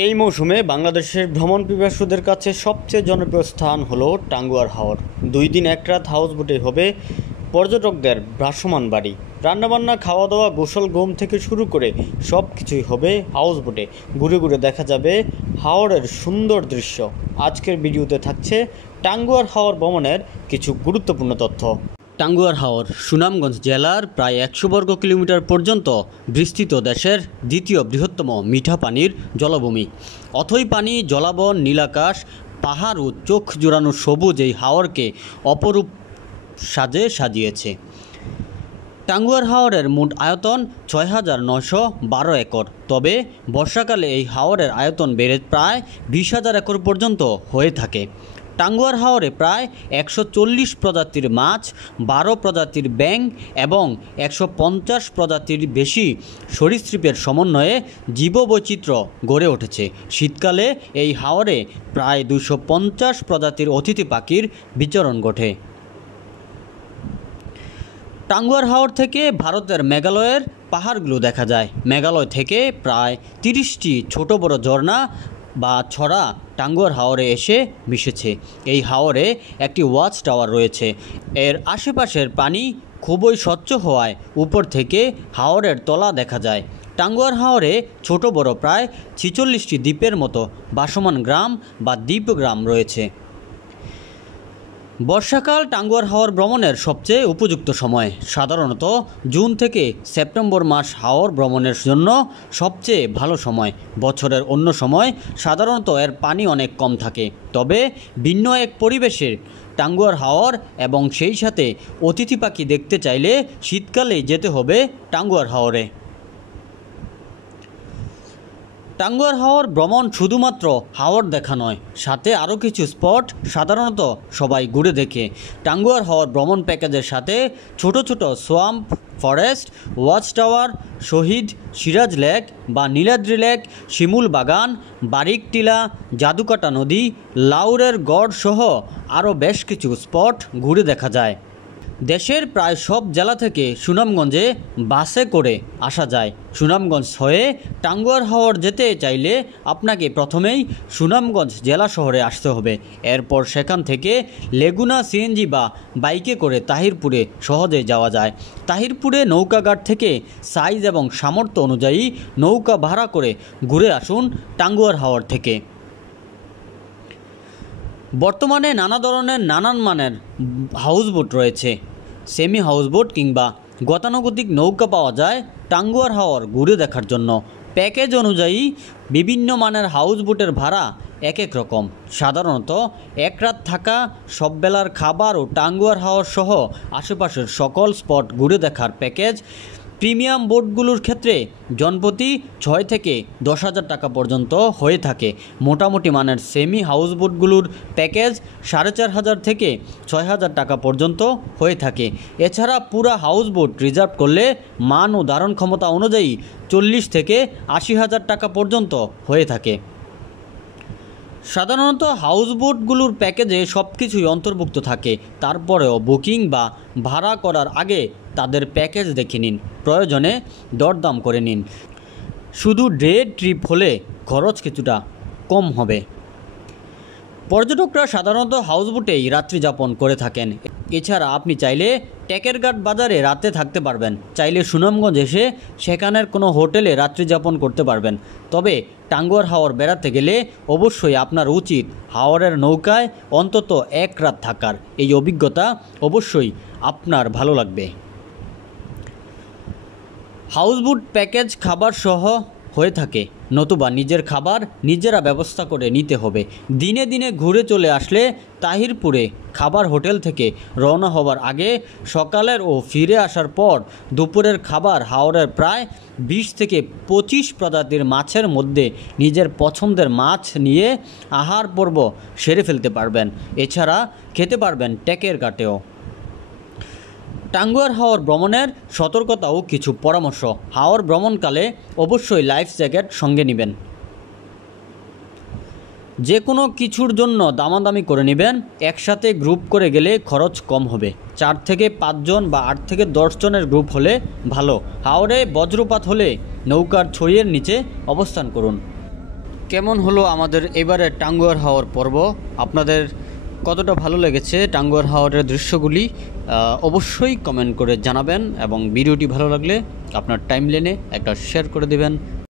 এই মৌসুমে বাংলাদেশের ভ্রমণ পিপাসুদের কাছে সবচেয়ে জনপ্রিয় স্থান হলো টাঙ্গুয়ার হাওর। 2 দিন 1 রাত হাউসবোটে হবে পর্যটকদের ভাসমান বাড়ি। রান্নাবান্না, খাওয়া দাওয়া, গোসল, ঘুম থেকে শুরু করে সব কিছুই হবে হাউসবোটে। ঘুরে ঘুরে দেখা যাবে হাওরের সুন্দর দৃশ্য। আজকের ভিডিওতে থাকছে টাঙ্গুয়ার হাওর ভ্রমণের কিছু গুরুত্বপূর্ণ তথ্য। টাঙ্গুয়ার হাওর সুনামগঞ্জ জেলার প্রায় 100 বর্গ কিলোমিটার পর্যন্ত বিস্তৃত দেশের দ্বিতীয় বৃহত্তম মিঠা পানির জলভূমি। অথই পানি, জলাবন, নীলাকাশ, পাহাড় ও চোখ জোড়ানো সবুজ এই হাওরকে অপরূপ সাজে সাজিয়েছে। টাঙ্গুয়ার হাওরের মোট আয়তন 6,912 একর। তবে বর্ষাকালে এই হাওরের আয়তন বেড়ে প্রায় 20,000 একর পর্যন্ত হয়ে থাকে। টাঙ্গুয়ার হাওরে প্রায় 140 প্রজাতির মাছ, 12 প্রজাতির ব্যাঙ এবং 150 প্রজাতির বেশি সরীসৃপের সমন্বয়ে জীববৈচিত্র্য গড়ে উঠেছে। শীতকালে এই হাওরে প্রায় 250 প্রজাতির অতিথি পাখির বিচরণ ঘটে। টাঙ্গুয়ার হাওর থেকে ভারতের মেঘালয়ের পাহাড়গুলো দেখা যায়। মেঘালয় থেকে প্রায় 30টি ছোট বড় ঝর্ণা বা ছড়া টাঙ্গুয়ার হাওরে এসে মিশেছে। এই হাওরে একটি ওয়াচ টাওয়ার রয়েছে। এর আশেপাশের পানি খুবই স্বচ্ছ হওয়ায় উপর থেকে হাওরের তলা দেখা যায়। টাঙ্গুয়ার হাওরে ছোট বড় প্রায় 46টি দ্বীপের মতো ভাসমান গ্রাম বা দ্বীপগ্রাম রয়েছে। বর্ষাকাল টাঙ্গুয়ার হাওর ভ্রমণের সবচেয়ে উপযুক্ত সময়। সাধারণত জুন থেকে সেপ্টেম্বর মাস হাওর ভ্রমণের জন্য সবচেয়ে ভালো সময়। বছরের অন্য সময় সাধারণত এর পানি অনেক কম থাকে। তবে ভিন্ন এক পরিবেশের টাঙ্গুয়ার হাওর এবং সেই সাথে অতিথি পাখি দেখতে চাইলে শীতকালেই যেতে হবে টাঙ্গুয়ার হাওরে। টাঙ্গুয়ার হাওর ভ্রমণ শুধুমাত্র হাওর দেখা নয়, সাথে আরও কিছু স্পট সাধারণত সবাই ঘুরে দেখে। টাঙ্গুয়ার হাওর ভ্রমণ প্যাকেজের সাথে ছোট ছোট সোয়াম্প ফরেস্ট, ওয়াচ টাওয়ার, শহীদ সিরাজ লেক বা নীলাদ্রি লেক, শিমুল বাগান, বারিক টিলা, জাদুকাটা নদী, লাউরের গড় সহ আরও বেশ কিছু স্পট ঘুরে দেখা যায়। দেশের প্রায় সব জেলা থেকে সুনামগঞ্জে বাসে করে আসা যায়। সুনামগঞ্জ হয়ে টাঙ্গুয়ার হাওর যেতে চাইলে আপনাকে প্রথমেই সুনামগঞ্জ জেলা শহরে আসতে হবে। এরপর সেখান থেকে লেগুনা সিএনজি বা বাইকে করে তাহিরপুরে সহজে যাওয়া যায়। তাহিরপুরে নৌকাঘাট থেকে সাইজ এবং সামর্থ্য অনুযায়ী নৌকা ভাড়া করে ঘুরে আসুন টাঙ্গুয়ার হাওর থেকে। বর্তমানে নানা ধরনের নানান মানের হাউসবোট রয়েছে। সেমি হাউসবোট কিংবা গতানুগতিক নৌকা পাওয়া যায় টাঙ্গুয়ার হাওর ঘুরে দেখার জন্য। প্যাকেজ অনুযায়ী বিভিন্ন মানের হাউসবোটের ভাড়া এক এক রকম। সাধারণত 1 রাত থাকা, সব বেলার খাবার ও টাঙ্গুয়ার হাওর সহ আশেপাশের সকল স্পট ঘুরে দেখার প্যাকেজ। প্রিমিয়াম বোটগুলোর ক্ষেত্রে জনপ্রতি 6 থেকে 10,000 টাকা পর্যন্ত হয়ে থাকে। মোটামুটি মানের সেমি হাউসবোটগুলোর প্যাকেজ 4,500 থেকে 6,000 টাকা পর্যন্ত হয়ে থাকে। এছাড়া পুরা হাউসবোট রিজার্ভ করলে মান ও ধারণ ক্ষমতা অনুযায়ী 40 থেকে 80,000 টাকা পর্যন্ত হয়ে থাকে। সাধারণত হাউসবোটগুলোর প্যাকেজে সব কিছুই অন্তর্ভুক্ত থাকে। তারপরেও বুকিং বা ভাড়া করার আগে তাদের প্যাকেজ দেখে নিন, প্রয়োজনে দরদাম করে নিন। শুধু ডে ট্রিপ হলে খরচ কিছুটা কম হবে। পর্যটকরা সাধারণত হাউসবোটেই রাত্রি যাপন করে থাকেন। এছাড়া আপনি চাইলে টেকেরঘাট বাজারে রাতে থাকতে পারবেন। চাইলে সুনামগঞ্জ এসে সেখানের কোনো হোটেলে রাত্রি যাপন করতে পারবেন। তবে টাঙ্গুয়ার হাওর বেড়াতে গেলে অবশ্যই আপনার উচিত হাওরের নৌকায় অন্তত 1 রাত থাকার। এই অভিজ্ঞতা অবশ্যই আপনার ভালো লাগবে। হাউসবোট প্যাকেজ খাবার সহ হয়ে থাকে, নতুবা নিজের খাবার নিজেরা ব্যবস্থা করে নিতে হবে। দিনে দিনে ঘুরে চলে আসলে তাহিরপুরে খাবার হোটেল থেকে রওনা হবার আগে সকালের ও ফিরে আসার পর দুপুরের খাবার হাওরের প্রায় 20 থেকে 25 প্রজাতির মাছের মধ্যে নিজের পছন্দের মাছ নিয়ে আহার পর্ব সেরে ফেলতে পারবেন। এছাড়া খেতে পারবেন টেকেরঘাটেও। টাঙ্গুয়ার হাওর ভ্রমণের সতর্কতা ও কিছু পরামর্শ। হাওর ভ্রমণকালে অবশ্যই লাইফ জ্যাকেট সঙ্গে নেবেন। যে কোনো কিছুর জন্য দামাদামি করে নেবেন। একসাথে গ্রুপ করে গেলে খরচ কম হবে। 4 থেকে 5 জন বা 8 থেকে 10 জনের গ্রুপ হলে ভালো। হাওরে বজ্রপাত হলে নৌকার ছইয়ের নিচে অবস্থান করুন। কেমন হলো আমাদের এবারে টাঙ্গুয়ার হাওর পর্ব? আপনাদের কতটা ভালো লেগেছে টাঙ্গুয়ার হাওরের দৃশ্যগুলি অবশ্যই কমেন্ট করে জানাবেন এবং ভিডিওটি ভালো লাগলে আপনার টাইমলাইনে একটা শেয়ার করে দেবেন।